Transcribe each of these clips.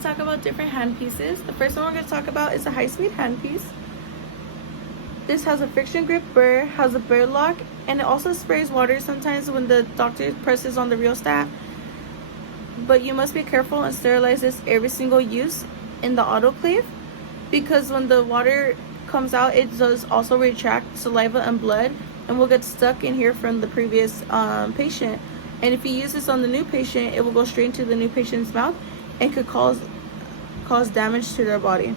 to talk about different handpieces. The first one we're going to talk about is a high-speed handpiece. This has a friction grip burr, has a burr lock, and it also sprays water sometimes when the doctor presses on the rheostat. But you must be careful and sterilize this every single use in the autoclave, because when the water comes out, it does also retract saliva and blood and will get stuck in here from the previous patient. And if you use this on the new patient, it will go straight into the new patient's mouth and could cause damage to their body.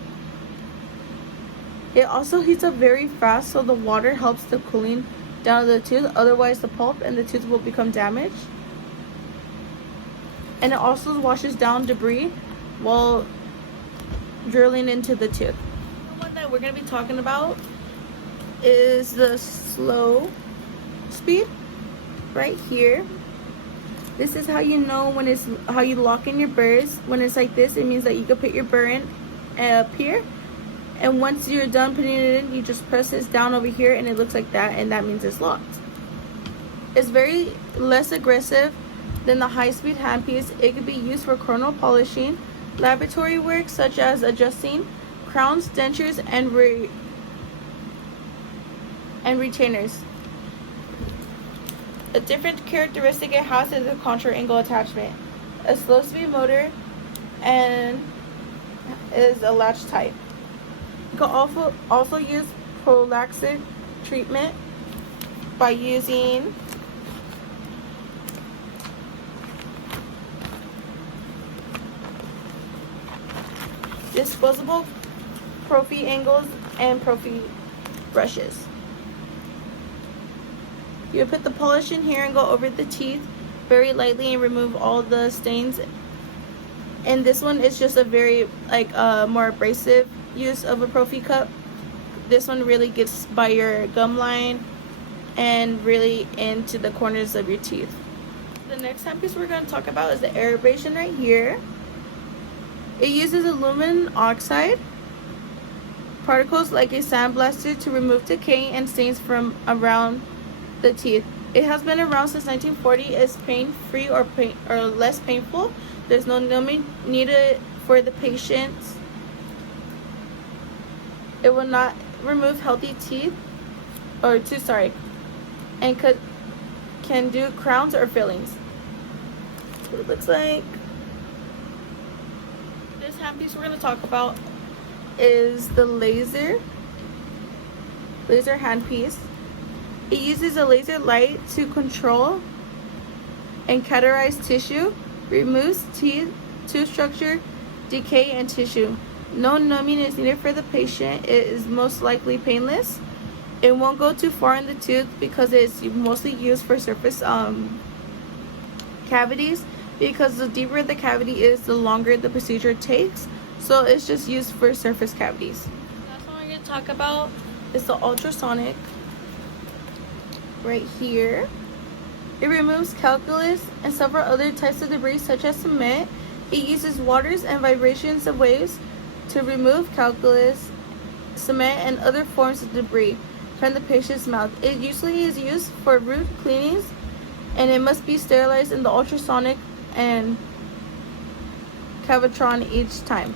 It also heats up very fast, so the water helps the cooling down of the tooth. Otherwise, the pulp and the tooth will become damaged. And it also washes down debris while drilling into the tooth. The one that we're going to be talking about is the slow speed right here. This is how you know when it's how you lock in your burrs. When it's like this, it means that you can put your burr in up here, and once you're done putting it in, you just press this down over here and it looks like that, and that means it's locked. It's very less aggressive than the high-speed handpiece. It can be used for corneal polishing, laboratory work such as adjusting crowns, dentures, and retainers. A different characteristic it has is a contour angle attachment. A slow speed motor and is a latch type. You can also use prolaxic treatment by using disposable prophy angles and prophy brushes. You put the polish in here and go over the teeth very lightly and remove all the stains. And this one is just a very more abrasive use of a prophy cup. This one really gets by your gum line and really into the corners of your teeth. The next handpiece we're going to talk about is the aeration right here. It uses aluminum oxide particles like a sandblaster to remove decay and stains from around the teeth. It has been around since 1940. It's pain-free or less painful. There's no numbing needed for the patients. It will not remove healthy teeth and can do crowns or fillings. That's what it looks like. This handpiece we're going to talk about is the laser handpiece. It uses a laser light to control and cauterize tissue, removes tooth structure, decay, and tissue. No numbing is needed for the patient. It is most likely painless. It won't go too far in the tooth because it's mostly used for surface cavities, because the deeper the cavity is, the longer the procedure takes. So it's just used for surface cavities. That's what we're going to talk about is the ultrasonic right here. It removes calculus and several other types of debris such as cement. It uses waters and vibrations of waves to remove calculus, cement, and other forms of debris from the patient's mouth. It usually is used for root cleanings, and it must be sterilized in the ultrasonic and cavatron each time.